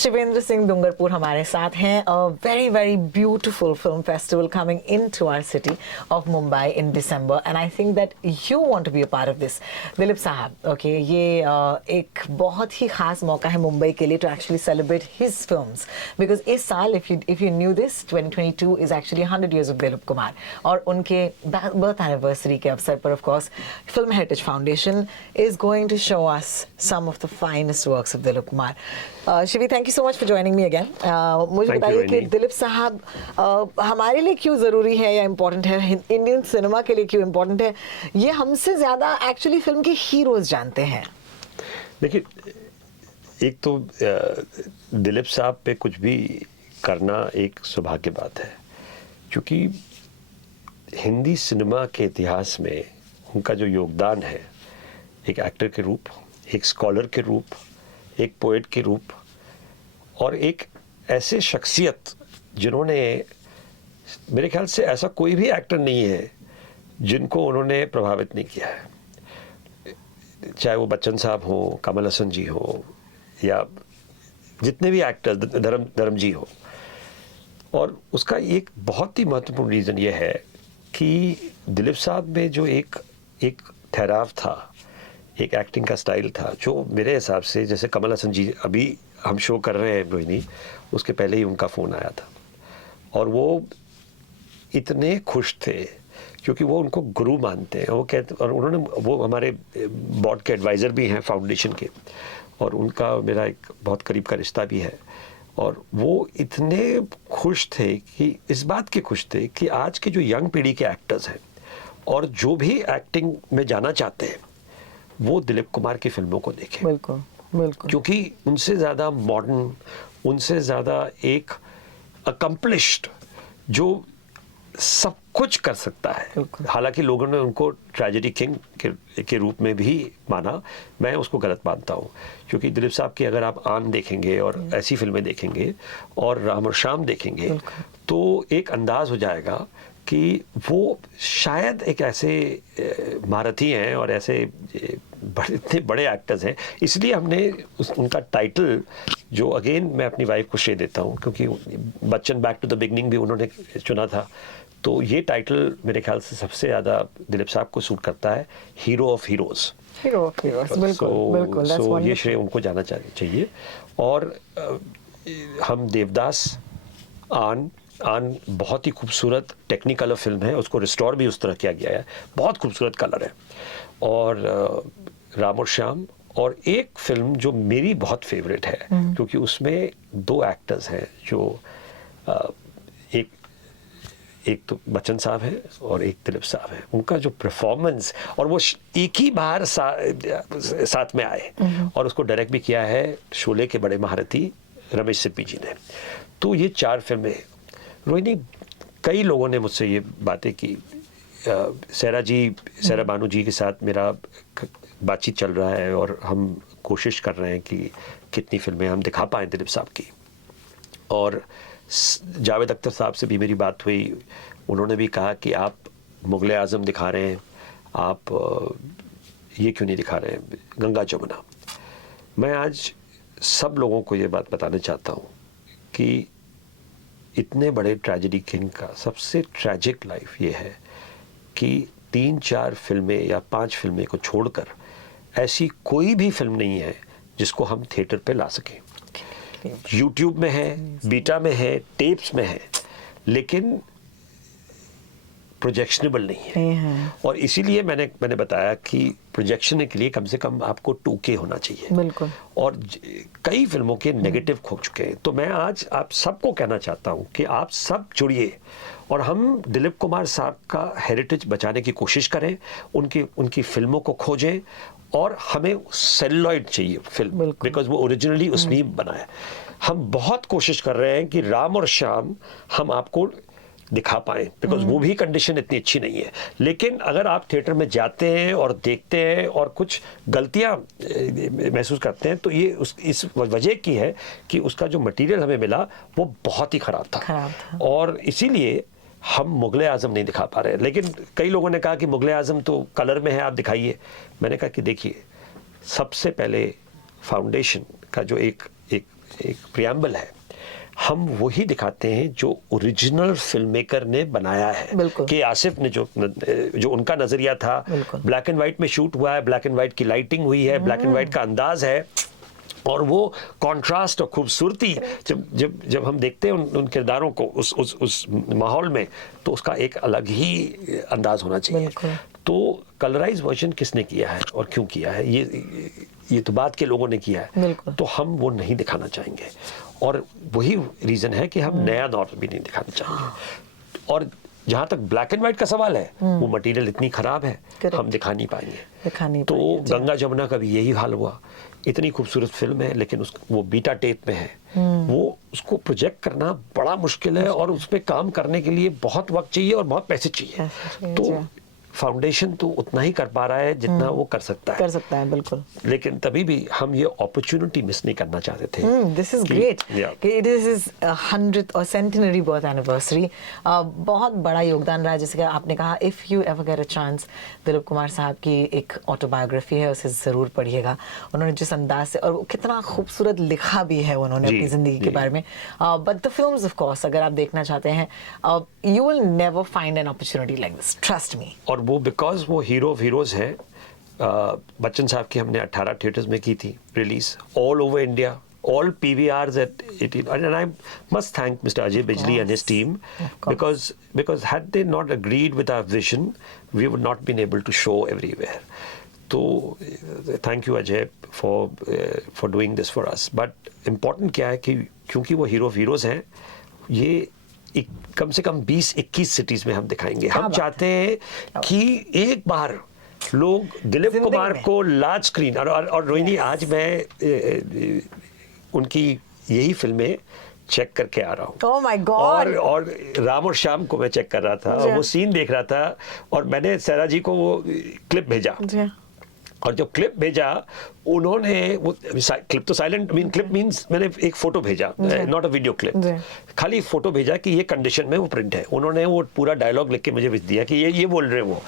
शिवेंद्र सिंह डूंगरपुर हमारे साथ हैं. A very very beautiful film festival coming into our city of Mumbai in December, and I think that you want to be a part of this. Dilip साहब, okay, ये एक बहुत ही खास मौका है मुंबई के लिए to actually celebrate his films, because इस साल if you knew this, 2022 is actually 100 years of Dilip Kumar, और उनके birth anniversary के अवसर पर of course Film Heritage Foundation is going to show us some of the finest works of Dilip Kumar. Shivi, thank you so much for joining me again. मुझे बताइए कि दिलीप साहब हमारे लिए क्यों ज़रूरी है या इम्पोर्टेंट है, इंडियन सिनेमा के लिए क्यों इम्पोर्टेंट है, ये हमसे ज़्यादा एक्चुअली फिल्म के हीरोज जानते हैं. देखिए, एक तो दिलीप साहब पे कुछ भी करना एक सौभाग्य की बात है, क्योंकि हिंदी सिनेमा के इतिहास में उनका जो योगदान है, एक एक्टर के रूप, एक स्कॉलर के रूप, एक पोएट के रूप, और एक ऐसे शख्सियत जिन्होंने, मेरे ख्याल से ऐसा कोई भी एक्टर नहीं है जिनको उन्होंने प्रभावित नहीं किया है. चाहे वो बच्चन साहब हो, कमल हसन जी हो, या जितने भी एक्टर, धर्म जी हो. और उसका एक बहुत ही महत्वपूर्ण रीज़न ये है कि दिलीप साहब में जो एक ठहराव था, एक एक्टिंग का स्टाइल था, जो मेरे हिसाब से, जैसे कमल हसन जी, अभी हम शो कर रहे हैं रोहिणी, उसके पहले ही उनका फ़ोन आया था और वो इतने खुश थे क्योंकि वो उनको गुरु मानते हैं. वो कहते, और उन्होंने, वो हमारे बोर्ड के एडवाइज़र भी हैं फाउंडेशन के, और उनका मेरा एक बहुत करीब का रिश्ता भी है. और वो इतने खुश थे कि, इस बात के खुश थे कि आज के जो यंग पीढ़ी के एक्टर्स हैं और जो भी एक्टिंग में जाना चाहते हैं, वो दिलीप कुमार की फिल्मों को देखें. बिल्कुल बिल्कुल. क्योंकि उनसे ज़्यादा मॉडर्न, उनसे ज़्यादा एक अकम्पलिश्ड, जो सब कुछ कर सकता है. हालांकि लोगों ने उनको ट्रेजेडी किंग के रूप में भी माना, मैं उसको गलत मानता हूँ. क्योंकि दिलीप साहब की अगर आप आन देखेंगे और ऐसी फिल्में देखेंगे और राम और श्याम देखेंगे, तो एक अंदाज़ हो जाएगा कि वो शायद एक ऐसे महारथी हैं और ऐसे इतने बड़े एक्टर्स हैं. इसलिए हमने उनका टाइटल, जो अगेन मैं अपनी वाइफ को श्रेय देता हूँ, क्योंकि Bachchan back to the beginning भी उन्होंने चुना था, तो ये टाइटल मेरे ख्याल से सबसे ज़्यादा दिलीप साहब को सूट करता है, hero of heroes. Hero of heroes, बिल्कुल. सो ये श्रेय उनको जाना चाहिए. और हम देवदास, आन बहुत ही खूबसूरत टेक्निकलर फिल्म है, उसको रिस्टोर भी उस तरह किया गया है, बहुत खूबसूरत कलर है. और राम और श्याम, और एक फिल्म जो मेरी बहुत फेवरेट है, क्योंकि उसमें दो एक्टर्स हैं जो एक तो बच्चन साहब है और एक दिलीप साहब है. उनका जो परफॉर्मेंस, और वो एक ही बार साथ में आए, और उसको डायरेक्ट भी किया है शोले के बड़े महारथी रमेश सिप्पी जी ने. तो ये 4 फिल्में, रोहिणी, कई लोगों ने मुझसे ये बातें की. सहरा बानू जी के साथ मेरा बातचीत चल रहा है और हम कोशिश कर रहे हैं कि कितनी फिल्में हम दिखा पाएँ दिलीप साहब की. और जावेद अख्तर साहब से भी मेरी बात हुई, उन्होंने भी कहा कि आप मुग़ल आज़म दिखा रहे हैं, आप ये क्यों नहीं दिखा रहे हैं गंगा जमुना. मैं आज सब लोगों को ये बात बताना चाहता हूँ कि इतने बड़े ट्रेजेडी किंग का सबसे ट्रैजिक लाइफ ये है कि 3-4 फिल्में या 5 फिल्में को छोड़कर ऐसी कोई भी फिल्म नहीं है जिसको हम थिएटर पे ला सकें. यूट्यूब में है, बीटा में है, टेप्स में है, लेकिन प्रोजेक्शनेबल नहीं है. और इसीलिए मैंने बताया कि प्रोजेक्शन के लिए कम से कम आपको 2K होना चाहिए. बिल्कुल. और कई फिल्मों के नेगेटिव खो चुके हैं. तो मैं आज आप सबको कहना चाहता हूं कि आप सब जुड़िए और हम दिलीप कुमार साहब का हेरिटेज बचाने की कोशिश करें, उनकी फिल्मों को खोजें. और हमें सेलुलॉइड चाहिए फिल्म, बिकॉज वो ओरिजिनली उसने ही बनाया. हम बहुत कोशिश कर रहे हैं कि राम और श्याम हम आपको दिखा पाएं, बिकॉज वो भी कंडीशन इतनी अच्छी नहीं है. लेकिन अगर आप थिएटर में जाते हैं और देखते हैं और कुछ गलतियां महसूस करते हैं, तो ये इस वजह की है कि उसका जो मटेरियल हमें मिला वो बहुत ही ख़राब था. और इसीलिए हम मुग़ल आज़म नहीं दिखा पा रहे. लेकिन कई लोगों ने कहा कि मुग़ल आज़म तो कलर में है, आप दिखाइए. मैंने कहा कि देखिए, सबसे पहले फाउंडेशन का जो एक एक प्रियम्बल है, हम वही दिखाते हैं जो ओरिजिनल फिल्म मेकर ने बनाया है। बिल्कुल। कि आसिफ ने जो उनका नजरिया था, ब्लैक एंड व्हाइट में शूट हुआ है, ब्लैक एंड व्हाइट की लाइटिंग हुई है, ब्लैक एंड व्हाइट का अंदाज है, और वो कंट्रास्ट और खूबसूरती जब हम देखते हैं उन किरदारों को उस माहौल में, तो उसका एक अलग ही अंदाज होना चाहिए। तो कलराइज वर्जन किसने किया है और क्यों किया है, ये तो बाद के लोगों ने किया है, तो हम वो नहीं दिखाना चाहेंगे, और वही रीजन है कि हम नया दौर भी नहीं दिखाना चाहेंगे। और जहां तक ब्लैक एंड व्हाइट का सवाल है, वो मटेरियल इतनी खराब है, हम दिखा नहीं पाएंगे। तो गंगा जमुना का भी यही हाल हुआ, इतनी खूबसूरत फिल्म है लेकिन वो बीटा टेप में है, वो उसको प्रोजेक्ट करना बड़ा मुश्किल है, और उस पर काम करने के लिए बहुत वक्त चाहिए और बहुत पैसे चाहिए। तो फाउंडेशन तो उतना ही कर पा रहा है जितना वो कर सकता है, बिल्कुल। लेकिन तभी भी हम ये अपॉर्चुनिटी मिस नहीं करना चाहते थे। This is great, it is his 100th और सेंटिनरी बर्थ एनिवर्सरी। बहुत बड़ा योगदान रहा, जैसे कि आपने कहा, if you ever get a chance, Dilip Kumar साहब की एक ऑटोबायोग्राफी है, उसे जरूर पढ़िएगा। उन्होंने जिस अंदाज से, और कितना खूबसूरत लिखा भी है उन्होंने अपनी जिंदगी के बारे में। But the films of course, अगर आप देखना चाहते हैं, you will never find an opportunity like this, trust me. और वो बिकॉज वो हीरो ऑफ हीरोज है। बच्चन साहब की हमने 18 थिएटर्स में की थी release, all over India, all PVRs at 18, and I must thank Mr. Ajay Bijli and his team, because had they not agreed with our vision, we would not been able to show everywhere. So thank you Ajay for doing this for us. But important क्या है कि क्योंकि वो hero of heroes हैं, ये कम से कम 20-21 cities में हम दिखाएंगे। हम चाहते हैं कि एक बार लोग दिलीप कुमार को लार्ज स्क्रीन, और रोहिणी, आज मैं उनकी यही फिल्में चेक करके आ रहा हूँ। Oh my God! और राम और श्याम को मैं चेक कर रहा था, और वो सीन देख रहा था, और मैंने सैरा जी को वो क्लिप भेजा, और जब क्लिप भेजा उन्होंने वो क्लिप तो साइलेंट, क्लिप मींस मैंने एक फोटो भेजा, नॉट अ वीडियो क्लिप, खाली फोटो भेजा कि ये कंडीशन में वो प्रिंट है। उन्होंने वो पूरा डायलॉग लिख के मुझे भेज दिया कि ये बोल रहे हैं। वो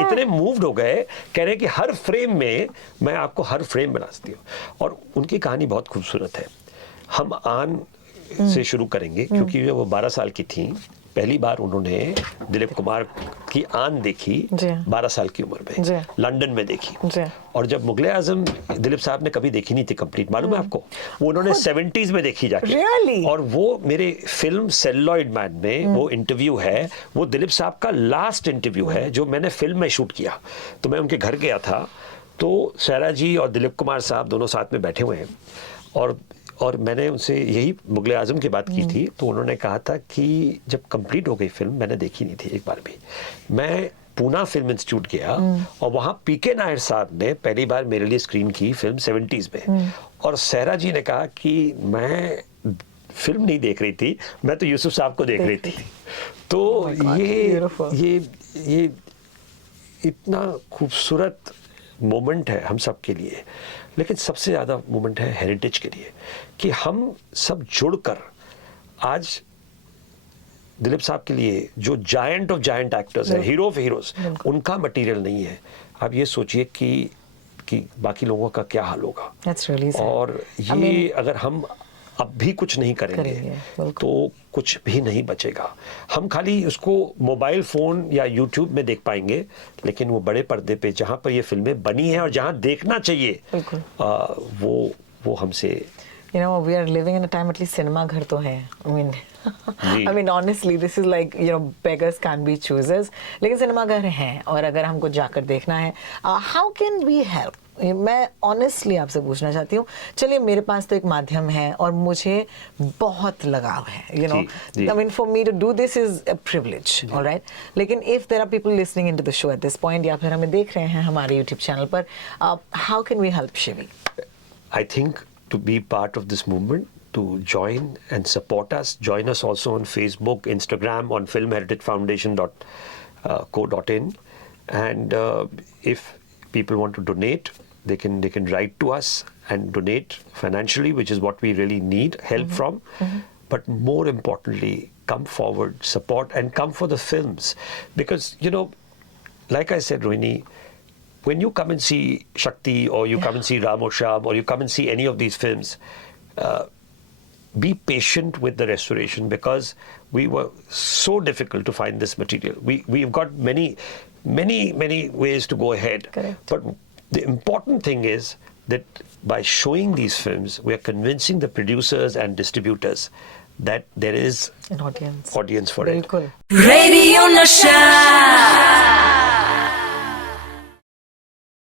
इतने मूव्ड हो गए, कह रहे हैं कि हर फ्रेम में मैं आपको हर फ्रेम बना सकती हूँ। और उनकी कहानी बहुत खूबसूरत है। हम आन से शुरू करेंगे, क्योंकि वो 12 साल की थी, पहली बार उन्होंने दिलीप कुमार की आन देखी 12 साल की उम्र में, लंदन में देखी। और जब मुगले आजम दिलीप साहब ने कभी देखी नहीं थी कंप्लीट, मालूम है आपको, वो उन्होंने 70s में देखी जाके। और वो मेरे फिल्म सेलुलॉइड मैन में वो इंटरव्यू है, वो दिलीप साहब का लास्ट इंटरव्यू है जो मैंने फिल्म में शूट किया। तो मैं उनके घर गया था, तो सैरा जी और दिलीप कुमार साहब दोनों साथ में बैठे हुए हैं, और मैंने उनसे यही मुगले आजम की बात की थी। तो उन्होंने कहा था कि जब कंप्लीट हो गई फिल्म, मैंने देखी नहीं थी एक बार भी, मैं पूना फिल्म इंस्टीट्यूट गया, और वहाँ पीके नायर साहब ने पहली बार मेरे लिए स्क्रीन की फिल्म 70s में। और सैरा जी ने कहा कि मैं फिल्म नहीं देख रही थी, मैं तो यूसुफ साहब को देख रही थी। तो ये इतना खूबसूरत मोमेंट है हम सब के लिए, लेकिन सबसे ज़्यादा मोमेंट है हेरिटेज के लिए, कि हम सब जुड़कर आज दिलीप साहब के लिए जो जायंट ऑफ जायंट एक्टर्स हैं, हीरो ऑफ हीरोज, उनका मटेरियल नहीं है। आप ये सोचिए कि बाकी लोगों का क्या हाल होगा। और ये अगर हम अब भी कुछ नहीं करेंगे तो कुछ भी नहीं बचेगा। हम खाली उसको मोबाइल फोन या यूट्यूब में देख पाएंगे, लेकिन वो बड़े पर्दे पे जहां पर ये फिल्में बनी हैं और जहां देखना चाहिए, वो हमसे, we are living in a time, at least cinema घर तो है। I mean honestly this is like, beggars can't be choosers, लेकिन सिनेमा घर हैं, और अगर हमको जाकर देखना है, how can we help? मैं ऑनेस्टली आपसे पूछना चाहती हूँ। चलिए, मेरे पास तो एक माध्यम है और मुझे बहुत लगाव है, I mean for me to do this is a privilege, all right? लेकिन if there are people listening into the show at this point, या फिर हमें देख रहे हैं हमारे YouTube चैनल पर, how can we help Shivi? I think to be part of this movement, to join and support us, join us also on Facebook, Instagram, on filmheritagefoundation.co.in, and if people want to donate, they can write to us and donate financially, which is what we really need help from. But more importantly, come forward, support, and come for the films, because like I said, Rohini, when you come and see Shakti, or you come and see Ram or Shyam, or you come and see any of these films, be patient with the restoration, because we were so difficult to find this material. We've got many ways to go ahead. Correct. But the important thing is that by showing these films, we are convincing the producers and distributors that there is An audience. audience for it. Bilkul. Radio Nasha.